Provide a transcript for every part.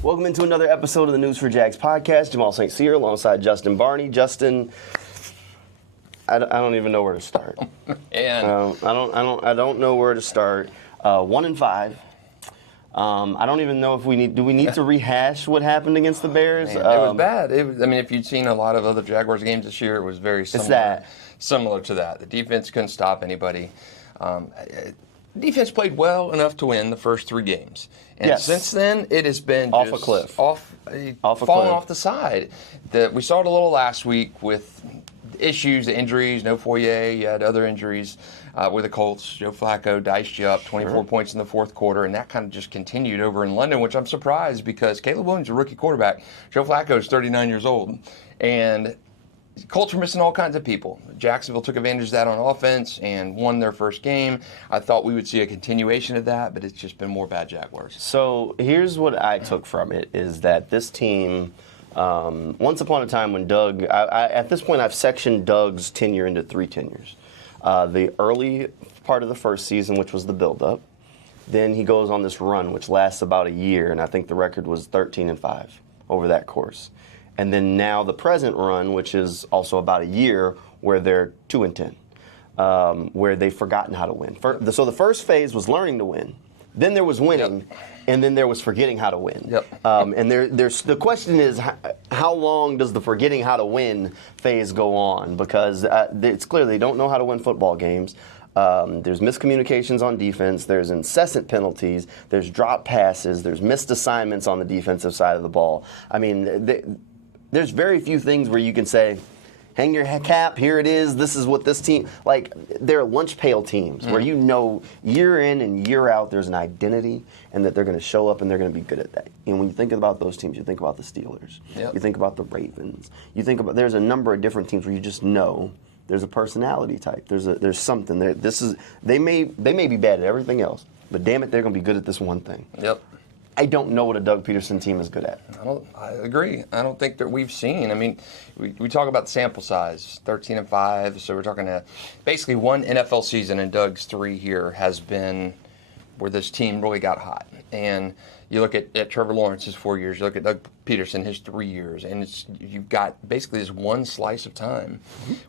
Welcome into another episode of the News4JAGs podcast. Jamal St here alongside Justin Barney. Justin, I don't even know where to start. And I don't know where to start. 1-5. I don't even know if we need to rehash what happened against the Bears. Man, it was bad. If you'd seen a lot of other Jaguars games this year, it was very similar to that. The defense couldn't stop anybody. Defense played well enough to win the first 3 games. And since then, it has been off a cliff. Falling off the side. We saw it a little last week with issues, the injuries, no Foyer, you had other injuries with the Colts. Joe Flacco diced you up 24 points in the fourth quarter, and that kind of just continued over in London, which I'm surprised because Caleb Williams is a rookie quarterback. Joe Flacco is 39 years old. And Colts are missing all kinds of people. Jacksonville took advantage of that on offense and won their first game. I thought we would see a continuation of that, but it's just been more bad Jaguars. So here's what I took from it is that this team, once upon a time when Doug, at this point I've sectioned Doug's tenure into 3 tenures. The early part of the first season, which was the build-up. Then he goes on this run, which lasts about a year, and I think the record was 13-5 over that course. And then now the present run, which is also about a year, where they're 2-10, where they've forgotten how to win. So the first phase was learning to win. Then there was winning, and then there was forgetting how to win. And the question is, how long does the forgetting how to win phase go on? Because it's clear they don't know how to win football games. There's miscommunications on defense. There's incessant penalties. There's drop passes. There's missed assignments on the defensive side of the ball. I mean, there's very few things where you can say, hang your cap, here it is, this is what this team, like, they're lunch pail teams where you know year in and year out there's an identity and that they're going to show up and they're going to be good at that. And when you think about those teams, you think about the Steelers, you think about the Ravens, you think about, there's a number of different teams where you just know there's a personality type, there's something there. They may be bad at everything else, but damn it, they're going to be good at this one thing. I don't know what a Doug Peterson team is good at. I agree. I don't think that we've seen. I mean, we talk about the sample size, 13-5. So we're talking basically one NFL season, and Doug's 3 here has been where this team really got hot. And you look at Trevor Lawrence's 4 years. You look at Doug Peterson, his 3 years, and you've got basically this one slice of time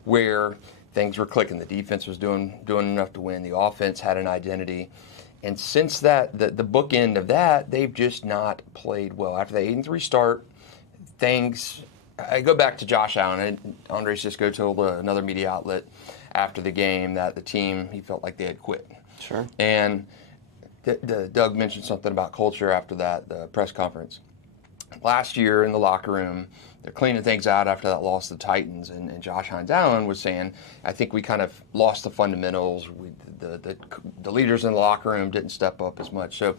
where things were clicking. The defense was doing enough to win. The offense had an identity. And since that, the bookend of that, they've just not played well. After the 8-3 start, I go back to Josh Allen, and Andre Sisco told another media outlet after the game that the team, he felt like they had quit. Sure. And Doug mentioned something about culture after the press conference. Last year in the locker room, they're cleaning things out after that loss to the Titans, and Josh Hines Allen was saying, I think we kind of lost the fundamentals. The leaders in the locker room didn't step up as much. So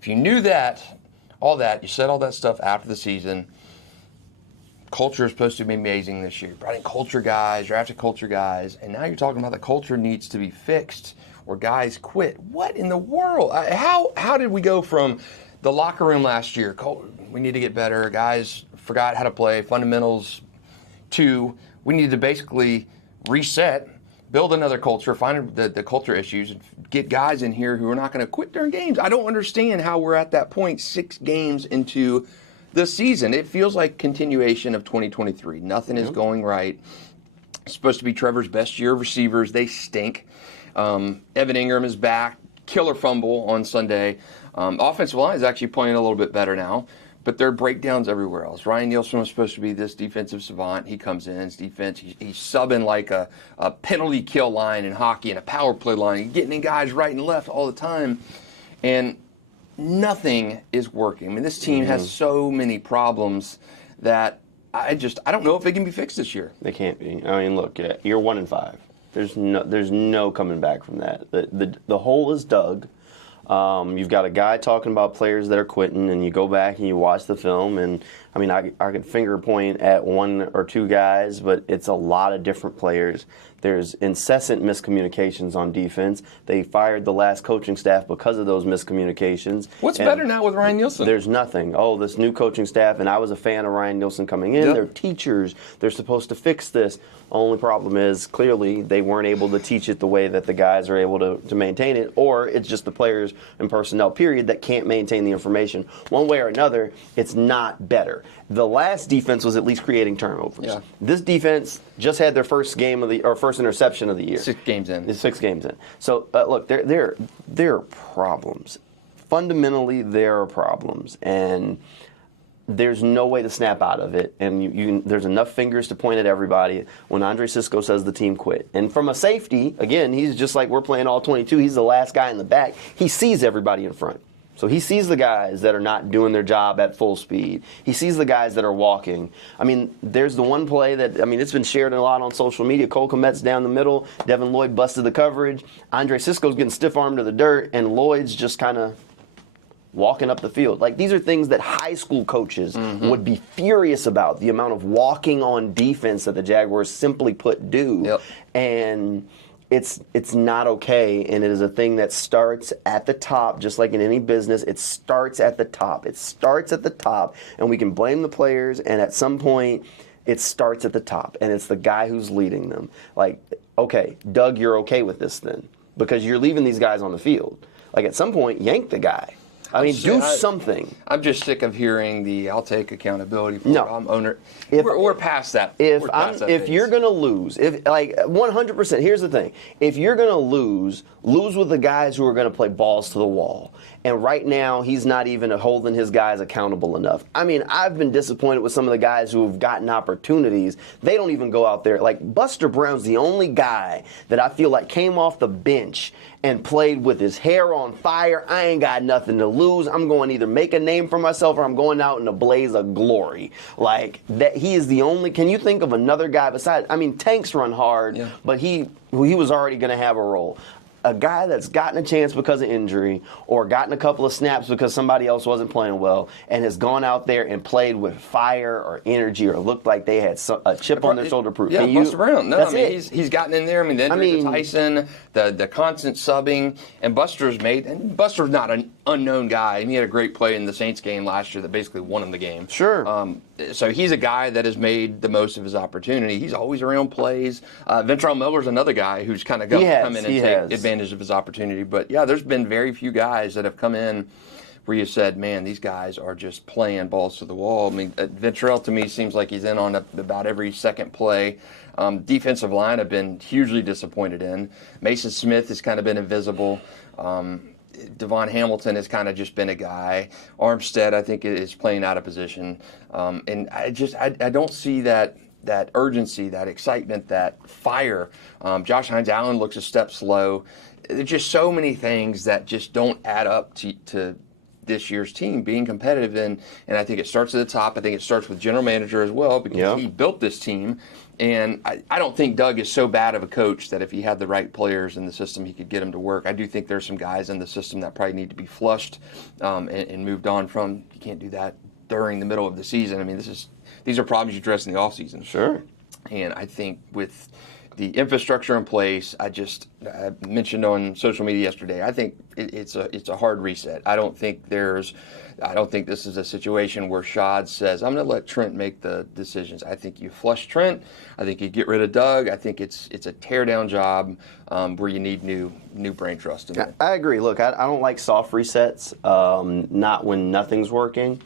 if you knew you said all that stuff after the season, culture is supposed to be amazing this year. Brought in culture guys, drafted culture guys, and now you're talking about the culture needs to be fixed or guys quit. What in the world? How did we go from the locker room last year, we need to get better, guys forgot how to play, fundamentals, to we need to basically reset, build another culture, find the culture issues, and get guys in here who are not going to quit during games. I don't understand how we're at that point 6 games into the season. It feels like continuation of 2023. Nothing is going right. It's supposed to be Trevor's best year of receivers. They stink. Evan Ingram is back. Killer fumble on Sunday. Offensive line is actually playing a little bit better now, but there are breakdowns everywhere else. Ryan Nielsen was supposed to be this defensive savant. He comes in, his defense, he's subbing like a penalty kill line in hockey and a power play line. He's getting in guys right and left all the time, and nothing is working. I mean, this team has so many problems that I don't know if they can be fixed this year. They can't be. I mean, look, you're 1-5. There's no coming back from that. The hole is dug. You've got a guy talking about players that are quitting, and you go back and you watch the film, and I mean, I can finger point at 1 or 2 guys, but it's a lot of different players. There's incessant miscommunications on defense. They fired the last coaching staff because of those miscommunications. What's better now with Ryan Nielsen? There's nothing. Oh, this new coaching staff, and I was a fan of Ryan Nielsen coming in. They're teachers. They're supposed to fix this. Only problem is, clearly, they weren't able to teach it the way that the guys are able to maintain it, or it's just the players players and personnel, period, that can't maintain the information. One way or another, it's not better. The last defense was at least creating turnovers. Yeah. This defense just had their first interception of the year. 6 games in. It's 6 games in. So, look, there are problems. Fundamentally, there are problems. And there's no way to snap out of it, and there's enough fingers to point at everybody when Andre Cisco says the team quit. And from a safety, again, he's just like we're playing all 22. He's the last guy in the back. He sees everybody in front. So he sees the guys that are not doing their job at full speed. He sees the guys that are walking. I mean, there's the one play that, it's been shared a lot on social media. Cole Kmet's down the middle. Devin Lloyd busted the coverage. Andre Cisco's getting stiff-armed to the dirt, and Lloyd's just kind of walking up the field. Like, these are things that high school coaches would be furious about, the amount of walking on defense that the Jaguars simply put do. Yep. And it's not okay, and it is a thing that starts at the top, just like in any business. It starts at the top. It starts at the top, and we can blame the players, and at some point, it starts at the top, and it's the guy who's leading them. Like, okay, Doug, you're okay with this then, because you're leaving these guys on the field. Like, at some point, yank the guy. Do something. I'm just sick of hearing I'll take accountability for No. it. I'm owner. We're past that. If you're going to lose, 100%, here's the thing. If you're going to lose with the guys who are going to play balls to the wall. And right now, he's not even holding his guys accountable enough. I've been disappointed with some of the guys who have gotten opportunities. They don't even go out there. Like, Buster Brown's the only guy that I feel like came off the bench and played with his hair on fire. I ain't got nothing to lose. I'm going to either make a name for myself or I'm going out in a blaze of glory. Like, that, he is the only. Can you think of another guy besides? Tanks run hard, but he was already going to have a role. A guy that's gotten a chance because of injury or gotten a couple of snaps because somebody else wasn't playing well and has gone out there and played with fire or energy or looked like they had a chip on their shoulder. Yeah, Buster Brown. No, that's he's gotten in there. The injury to Tyson, the constant subbing, and Buster's not an unknown guy. He had a great play in the Saints game last year that basically won him the game. Sure. So he's a guy that has made the most of his opportunity. He's always around plays. Ventrell Miller's another guy who's kind of come in and take advantage of his opportunity. But yeah, there's been very few guys that have come in where you said, man, these guys are just playing balls to the wall. Ventrell to me seems like he's in on about every second play. Defensive line I've been hugely disappointed in. Mason Smith has kind of been invisible. Devon Hamilton has kind of just been a guy. Armstead, I think, is playing out of position. And I don't see that urgency, that excitement, that fire. Josh Hines-Allen looks a step slow. There's just so many things that just don't add up to this year's team being competitive. And I think it starts at the top. I think it starts with general manager as well, because he built this team. And I don't think Doug is so bad of a coach that if he had the right players in the system, he could get them to work. I do think there's some guys in the system that probably need to be flushed and moved on from. You can't do that during the middle of the season. These are problems you address in the offseason. Sure. And I think with the infrastructure in place, I mentioned on social media yesterday, I think it's a hard reset. I don't think this is a situation where Shad says, I'm going to let Trent make the decisions. I think you flush Trent. I think you get rid of Doug. I think it's a tear-down job where you need new brain trust in it. I agree. Look, I don't like soft resets, not when nothing's working.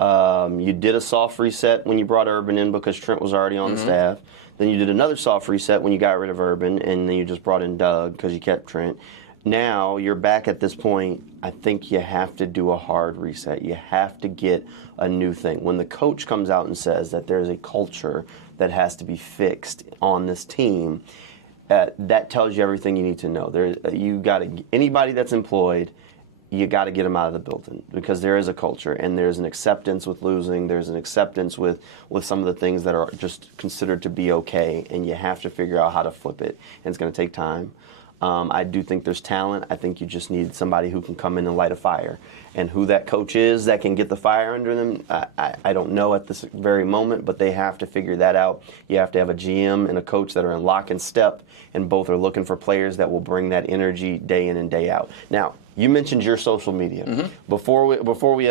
You did a soft reset when you brought Urban in because Trent was already on the staff. Then you did another soft reset when you got rid of Urban, and then you just brought in Doug because you kept Trent. Now you're back at this point. I think you have to do a hard reset. You have to get a new thing. When the coach comes out and says that there's a culture that has to be fixed on this team, that tells you everything you need to know. Anybody that's employed, you got to get them out of the building because there is a culture and there's an acceptance with losing. There's an acceptance with some of the things that are just considered to be okay, and you have to figure out how to flip it. And it's going to take time. I do think there's talent. I think you just need somebody who can come in and light a fire. And who that coach is that can get the fire under them, I don't know at this very moment, but they have to figure that out. You have to have a GM and a coach that are in lock and step, and both are looking for players that will bring that energy day in and day out. Now, you mentioned your social media. Before we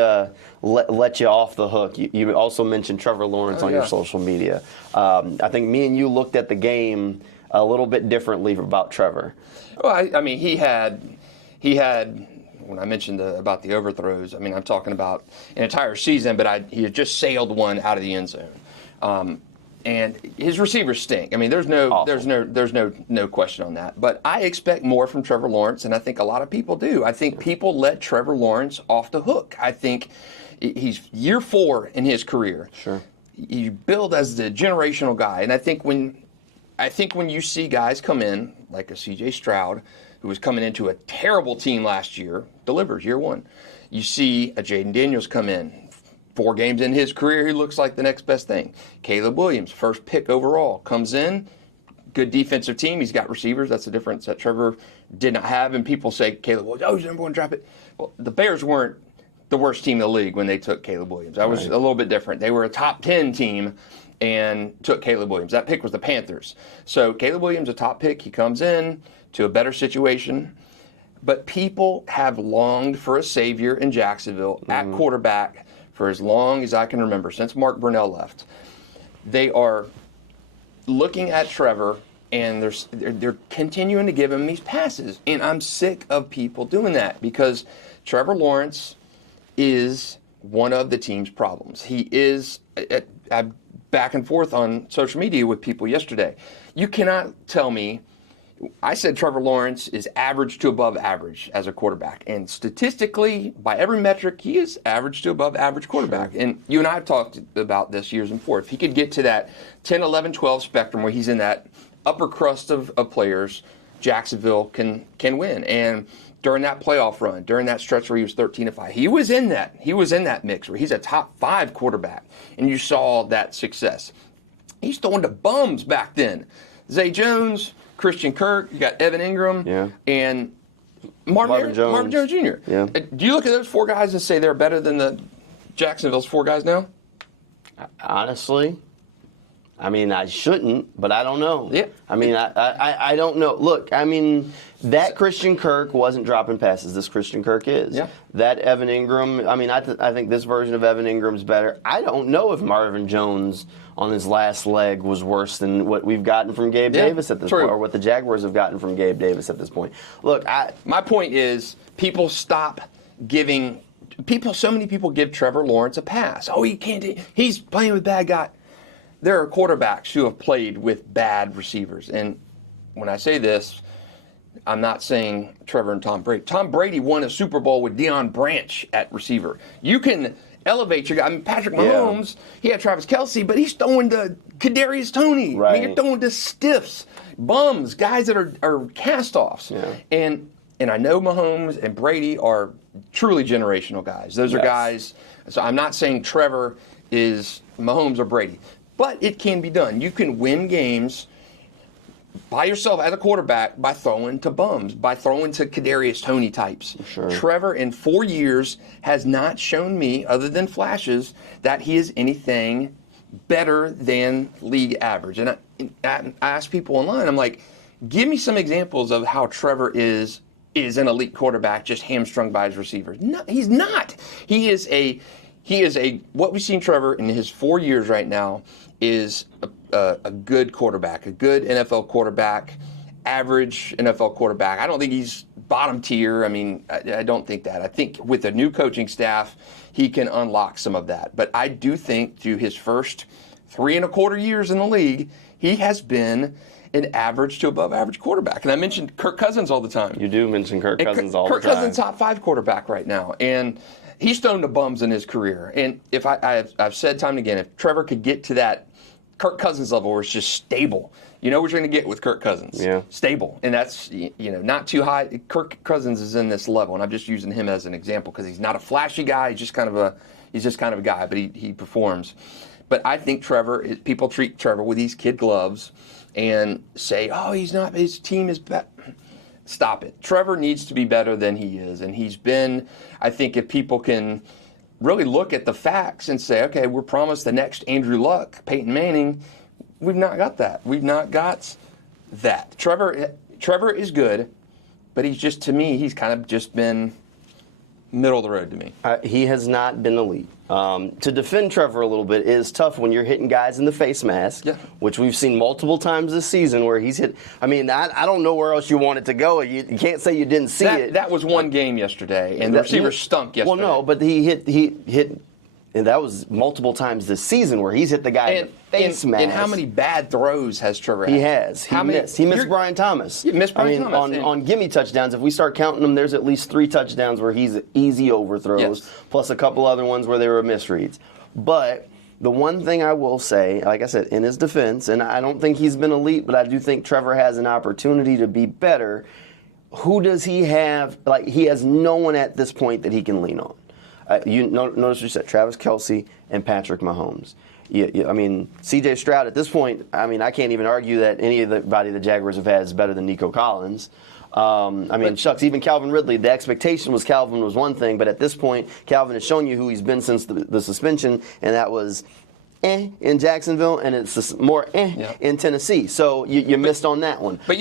let you off the hook, you also mentioned Trevor Lawrence on your social media. I think me and you looked at the game a little bit differently about Trevor. Well, he had when I mentioned about the overthrows, I mean, I'm talking about an entire season, but he had just sailed one out of the end zone. And his receivers stink. I mean, there's no question on that. But I expect more from Trevor Lawrence, and I think a lot of people do. I think people let Trevor Lawrence off the hook. I think he's year 4 in his career. Sure. He's billed as the generational guy, and I think when you see guys come in like a C.J. Stroud, who was coming into a terrible team last year, delivers year 1. You see a Jaden Daniels come in. 4 games in his career, he looks like the next best thing. Caleb Williams, first pick overall, comes in, good defensive team. He's got receivers. That's the difference that Trevor did not have. And people say Caleb Williams, he's number 1 draft pick. Well, the Bears weren't the worst team in the league when they took Caleb Williams. That was a little bit different. They were a top 10 team and took Caleb Williams. That pick was the Panthers. So Caleb Williams, a top pick, he comes in to a better situation. But people have longed for a savior in Jacksonville at quarterback for as long as I can remember, since Mark Brunell left. They are looking at Trevor, and they're continuing to give him these passes. And I'm sick of people doing that because Trevor Lawrence is one of the team's problems. He is, I'm back and forth on social media with people yesterday. You cannot tell me, I said Trevor Lawrence is average to above average as a quarterback. And statistically, by every metric, he is average to above average quarterback. Sure. And you and I have talked about this years before. If he could get to that 10, 11, 12 spectrum where he's in that upper crust of players, Jacksonville can win. And during that playoff run, during that stretch where he was 13-5, he was in that mix where he's a top 5 quarterback. And you saw that success. He's throwing to bums back then. Zay Jones, Christian Kirk, you got Evan Ingram, and Marvin Jones Jr. Yeah. Do you look at those 4 guys and say they're better than the Jacksonville's 4 guys now? Honestly, I mean, I shouldn't, but I don't know. Yeah. I mean, I don't know. Look, I mean, that Christian Kirk wasn't dropping passes. This Christian Kirk is. Yeah. That Evan Ingram, I mean, I think this version of Evan Ingram's better. I don't know if Marvin Jones on his last leg was worse than what we've gotten from Gabe Davis at this point, or what the Jaguars have gotten from Gabe Davis at this point. Look, my point is people stop giving so many people give Trevor Lawrence a pass. Oh, he's playing with bad guys. There are quarterbacks who have played with bad receivers. And when I say this, I'm not saying Trevor and Tom Brady. Tom Brady won a Super Bowl with Deion Branch at receiver. You can elevate your guy. I mean, Patrick Mahomes, he had Travis Kelce, but he's throwing to Kadarius Toney. Right. I mean, you're throwing to stiffs, bums, guys that are cast-offs. Yeah. And I know Mahomes and Brady are truly generational guys. Those are guys. So I'm not saying Trevor is Mahomes or Brady, but it can be done. You can win games by yourself as a quarterback by throwing to bums, by throwing to Kadarius Toney types. Sure. Trevor, in 4 years, has not shown me, other than flashes, that he is anything better than league average. And I ask people online, I'm like, give me some examples of how Trevor is an elite quarterback just hamstrung by his receivers. No, he's not. He is what we've seen Trevor in his 4 years right now is a good quarterback, a good NFL quarterback, average NFL quarterback. I don't think he's bottom tier. I mean, I don't think that. I think with a new coaching staff, he can unlock some of that. But I do think through his first 3.25 years in the league, he has been an average to above average quarterback. And I mentioned Kirk Cousins all the time. You do mention Kirk Cousins all the time. Kirk Cousins top 5 quarterback right now. And he's thrown to bums in his career. And if I've said time and again, if Trevor could get to that Kirk Cousins level where it's just stable, you know what you're going to get with Kirk Cousins. Yeah. Stable. And that's, not too high. Kirk Cousins is in this level, and I'm just using him as an example because he's not a flashy guy. He's just kind of a guy, but he performs. But I think people treat Trevor with these kid gloves and say, oh, he's not, his team is better. Stop it. Trevor needs to be better than he is. And he's been, I think if people can really look at the facts and say, okay, we're promised the next Andrew Luck, Peyton Manning, we've not got that. We've not got that. Trevor is good, but he's just, to me, he's kind of just been middle of the road to me. He has not been elite. To defend Trevor a little bit is tough when you're hitting guys in the face mask, which we've seen multiple times this season where he's hit. I mean, I don't know where else you want it to go. You can't say you didn't see it. That was one game yesterday, and the receiver stunk yesterday. Well, no, but he hit. And that was multiple times this season where he's hit the guy in the face mask. And how many bad throws has Trevor had? He has. He missed Brian Thomas. He missed Brian Thomas. On gimme touchdowns, if we start counting them, there's at least 3 touchdowns where he's easy overthrows, plus a couple other ones where they were misreads. But the one thing I will say, like I said, in his defense, and I don't think he's been elite, but I do think Trevor has an opportunity to be better. Who does he have? Like, he has no one at this point that he can lean on. Notice you said Travis Kelce and Patrick Mahomes. I mean, C.J. Stroud at this point, I mean, I can't even argue that anybody the Jaguars have had is better than Nico Collins. Shucks, even Calvin Ridley, the expectation was Calvin was one thing, but at this point, Calvin has shown you who he's been since the suspension, and that was in Jacksonville, and it's more in Tennessee. So you missed on that one. But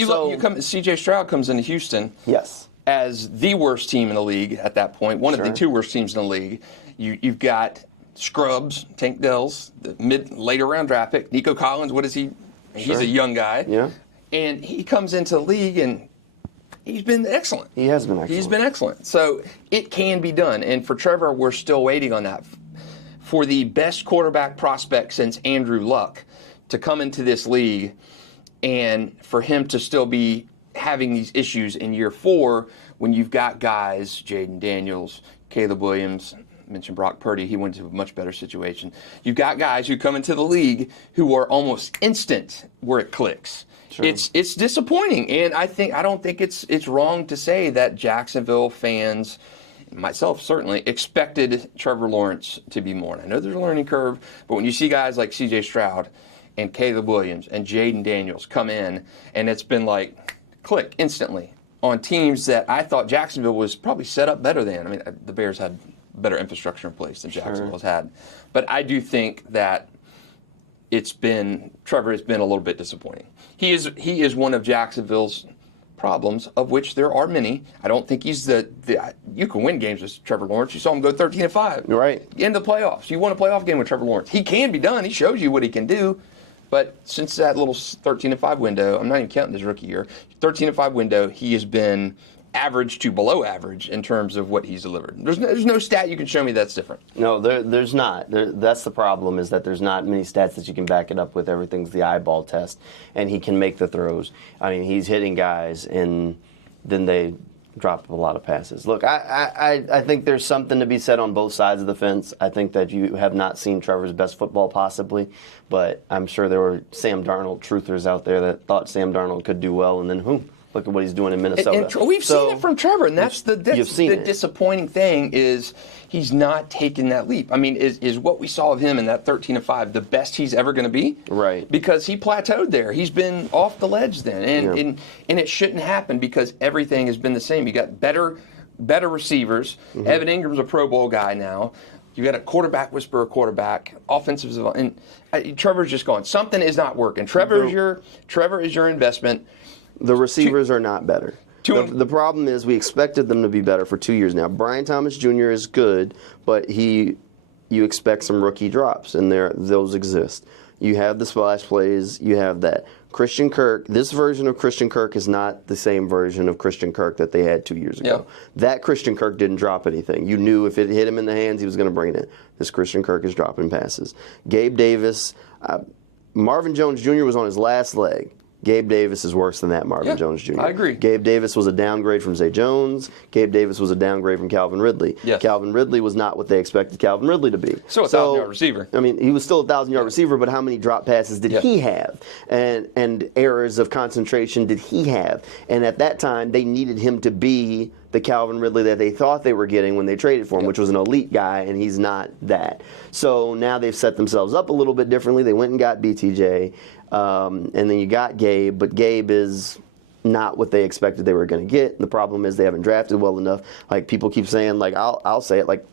C.J. Stroud comes into Houston. Yes. As the worst team in the league at that point, one of the 2 worst teams in the league. You've got scrubs, Tank Dells, the later round draft pick. Nico Collins, what is he? He's a young guy. Yeah. And he comes into the league and he's been excellent. He has been excellent. He's been excellent. So it can be done. And for Trevor, we're still waiting on that. For the best quarterback prospect since Andrew Luck to come into this league and for him to still be having these issues in year 4 when you've got guys, Jaden Daniels, Caleb Williams, mentioned Brock Purdy, he went to a much better situation. You've got guys who come into the league who are almost instant where it clicks. Sure. It's disappointing, and I don't think it's wrong to say that Jacksonville fans, myself certainly, expected Trevor Lawrence to be more. And I know there's a learning curve, but when you see guys like C.J. Stroud and Caleb Williams and Jaden Daniels come in, and it's been like click instantly on teams that I thought Jacksonville was probably set up better than. I mean, the Bears had better infrastructure in place than Jacksonville has had. But I do think that Trevor has been a little bit disappointing. He is one of Jacksonville's problems, of which there are many. I don't think he's you can win games with Trevor Lawrence. You saw him go 13-5. Right. In the playoffs. You won a playoff game with Trevor Lawrence. He can be done. He shows you what he can do. But since that little 13-5 window, I'm not even counting his rookie year, 13-5 window, he has been average to below average in terms of what he's delivered. There's no stat you can show me that's different. No, there's not. That's the problem, is that there's not many stats that you can back it up with. Everything's the eyeball test, and he can make the throws. I mean, he's hitting guys, and then they drop a lot of passes. Look, I think there's something to be said on both sides of the fence. I think that you have not seen Trevor's best football possibly, but I'm sure there were Sam Darnold truthers out there that thought Sam Darnold could do well, and then look at what he's doing in Minnesota. And we've seen it from Trevor, and that's the disappointing thing is he's not taking that leap. I mean, is what we saw of him in that 13-5 the best he's ever going to be? Right. Because he plateaued there. He's been off the ledge then, and it shouldn't happen because everything has been the same. You got better receivers. Mm-hmm. Evan Ingram's a Pro Bowl guy now. You got a quarterback whisperer quarterback, offensive, and Trevor's just gone. Something is not working. Trevor is your investment. The receivers are not better. The problem is we expected them to be better for 2 years now. Brian Thomas Jr. is good, but you expect some rookie drops, and those exist. You have the splash plays. You have that. Christian Kirk, this version of Christian Kirk is not the same version of Christian Kirk that they had 2 years ago. Yeah. That Christian Kirk didn't drop anything. You knew if it hit him in the hands, he was going to bring it in. This Christian Kirk is dropping passes. Gabe Davis, Marvin Jones Jr. was on his last leg. Gabe Davis is worse than that Marvin Jones Jr. I agree. Gabe Davis was a downgrade from Zay Jones. Gabe Davis was a downgrade from Calvin Ridley. Yes. Calvin Ridley was not what they expected Calvin Ridley to be. So a 1,000-yard receiver. I mean, he was still a 1,000-yard receiver, but how many drop passes did he have? And errors of concentration did he have? And at that time, they needed him to be the Calvin Ridley that they thought they were getting when they traded for him, which was an elite guy, and he's not that. So now they've set themselves up a little bit differently. They went and got BTJ, and then you got Gabe, but Gabe is not what they expected they were going to get. The problem is they haven't drafted well enough. Like, people keep saying, like, I'll say it, like,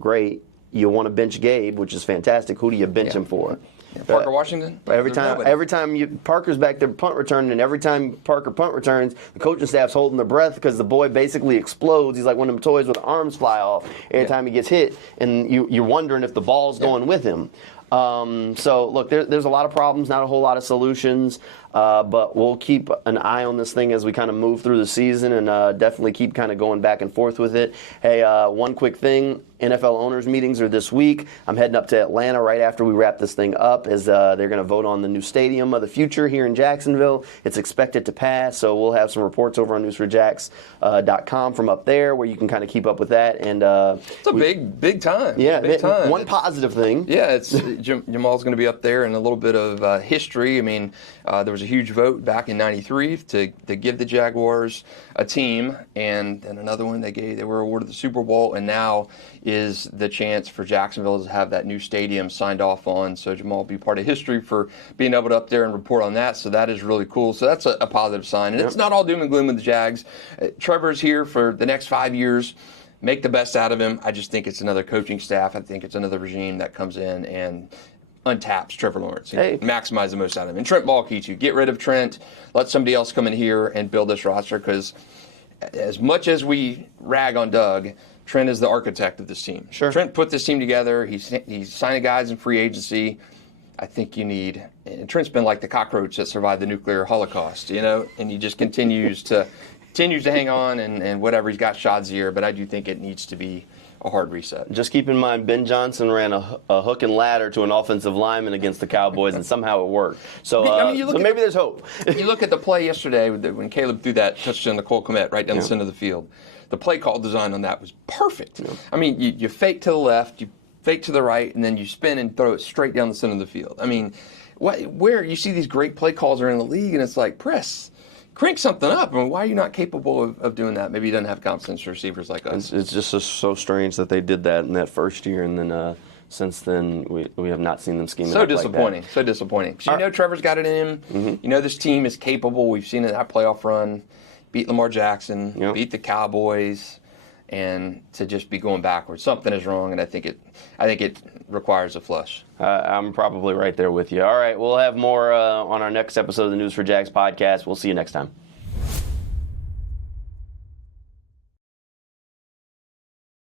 great, you want to bench Gabe, which is fantastic. Who do you bench him for? Parker Washington. Every time Parker's back there punt returning, and every time Parker punt returns, the coaching staff's holding their breath because the boy basically explodes. He's like one of them toys with arms fly off every time he gets hit, and you're wondering if the ball's going with him. So look, there's a lot of problems, not a whole lot of solutions, but we'll keep an eye on this thing as we kind of move through the season, and definitely keep kind of going back and forth with it. Hey, one quick thing. NFL owners meetings are this week. I'm heading up to Atlanta right after we wrap this thing up, as they're going to vote on the new stadium of the future here in Jacksonville. It's expected to pass, so we'll have some reports over on News4JAGs.com from up there where you can kind of keep up with that. And it's a big time. Yeah, big time. One positive thing. Yeah, it's Jamal's going to be up there, and a little bit of history. I mean, there was a huge vote back in '93 to give the Jaguars a team, and another one they were awarded the Super Bowl, and now is the chance for Jacksonville to have that new stadium signed off on. So Jamal will be part of history for being able to up there and report on that. So that is really cool. So that's a positive sign. And it's not all doom and gloom with the Jags. Trevor's here for the next 5 years. Make the best out of him. I just think it's another coaching staff. I think it's another regime that comes in and untaps Trevor Lawrence. Maximize the most out of him. And Trent Baalke, too. Get rid of Trent. Let somebody else come in here and build this roster, because as much as we rag on Doug, Trent is the architect of this team. Sure. Trent put this team together. He's signing guys in free agency. I think and Trent's been like the cockroach that survived the nuclear holocaust, and he just continues to hang on, and whatever. He's got Shad's ear, but I do think it needs to be a hard reset. Just keep in mind, Ben Johnson ran a hook and ladder to an offensive lineman against the Cowboys, and somehow it worked. So, maybe there's hope. You look at the play yesterday when Caleb threw that touchdown to Cole Kmet right down the center of the field. The play call design on that was perfect. Yeah. I mean, you fake to the left, you fake to the right, and then you spin and throw it straight down the center of the field. I mean, where you see these great play calls are in the league, and it's like, crank something up. I mean, why are you not capable of doing that? Maybe he doesn't have confidence for receivers like us. It's just so strange that they did that in that first year, and then since then we have not seen them scheming. So disappointing. So disappointing. Because Trevor's got it in him. Mm-hmm. This team is capable. We've seen it in that playoff run. Beat Lamar Jackson, beat the Cowboys, and to just be going backwards. Something is wrong, and I think it requires a flush. I'm probably right there with you. All right, we'll have more on our next episode of the News4JAGs podcast. We'll see you next time.